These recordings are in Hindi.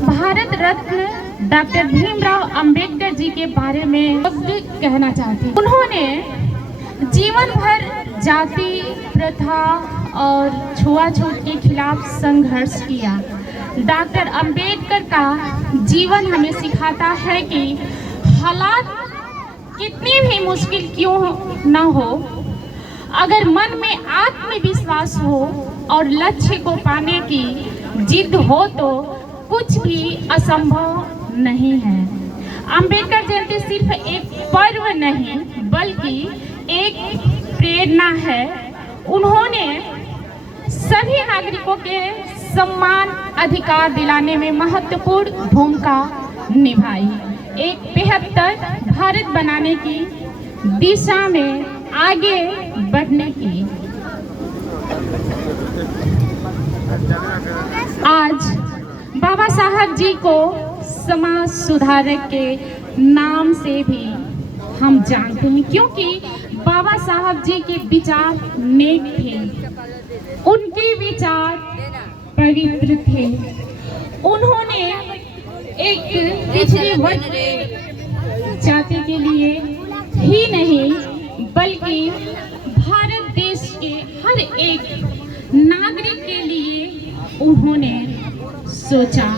भारत रत्न डॉक्टर भीमराव अंबेडकर जी के बारे में कहना चाहती हूँ। उन्होंने जीवन भर जाति प्रथा और छुआछूत के खिलाफ संघर्ष किया। डॉक्टर अंबेडकर का जीवन हमें सिखाता है कि हालात कितनी भी मुश्किल क्यों न हो, अगर मन में आत्मविश्वास हो और लक्ष्य को पाने की जिद हो तो कुछ भी असंभव नहीं है। अंबेडकर जयंती सिर्फ एक पर्व नहीं बल्कि एक प्रेरणा है। उन्होंने सभी नागरिकों के समान अधिकार दिलाने में महत्वपूर्ण भूमिका निभाई। एक बेहतर भारत बनाने की दिशा में आगे बढ़ने की। आज बाबा साहब जी को समाज सुधारक के नाम से भी हम जानते हैं, क्योंकि बाबा साहब जी के विचार नेक थे, उनके विचार पवित्र थे। उन्होंने एक पिछड़े वर्ग जाति के लिए ही नहीं बल्कि भारत देश के हर एक नागरिक के लिए उन्होंने सोचा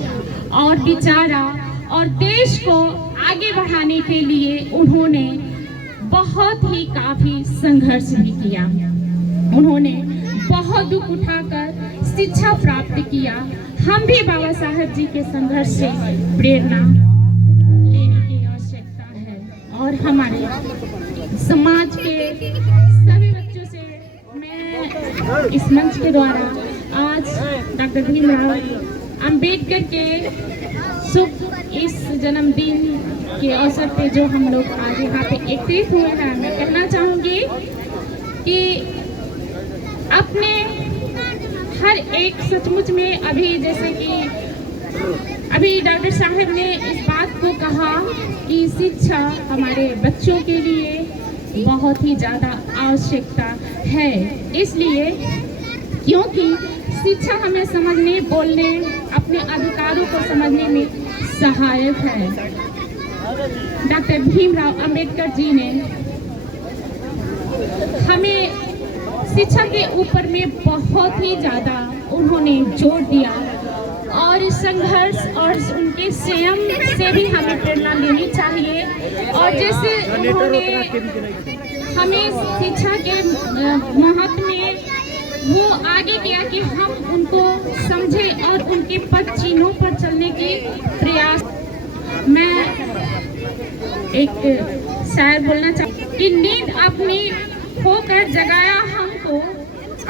और विचारा और देश को आगे बढ़ाने के लिए उन्होंने बहुत ही काफी संघर्ष भी किया। उन्होंने बहुत दुख उठाकर शिक्षा प्राप्त किया। हम भी बाबा साहब जी के संघर्ष से प्रेरणा लेने की आवश्यकता है और हमारे समाज के सभी बच्चों से मैं इस मंच के द्वारा आज डॉक्टर भीमराव अंबेडकर के शुभ इस जन्मदिन के अवसर पे जो हम लोग आज यहाँ पे एकत्रित हुए हैं, मैं कहना चाहूँगी कि अपने हर एक सचमुच में अभी जैसे कि अभी डॉक्टर साहब ने इस बात को कहा कि शिक्षा हमारे बच्चों के लिए बहुत ही ज़्यादा आवश्यकता है, इसलिए क्योंकि शिक्षा हमें समझने, बोलने, अपने अधिकारों को समझने में सहायक है। डॉक्टर भीमराव अंबेडकर जी ने हमें शिक्षा के ऊपर में बहुत ही ज़्यादा उन्होंने जोर दिया और इस संघर्ष और उनके संयम से भी हमें प्रेरणा लेनी चाहिए। और जैसे उन्होंने हमें शिक्षा के महत्व में वो आगे किया कि हम उनको समझें और उनके पद चिन्हों पर चलने की प्रयास। मैं एक शायर बोलना चाहती हूँ कि नींद अपनी खोकर जगाया हमको,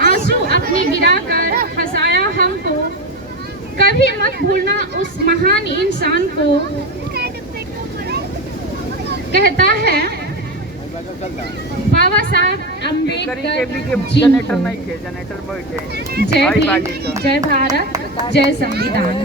आंसू अपने गिराकर हंसाया हमको, कभी मत भूलना उस महान इंसान को। कहता है बाबा साहब अम्बेडकर जी को। जय भीम, जय भारत, जय संविधान।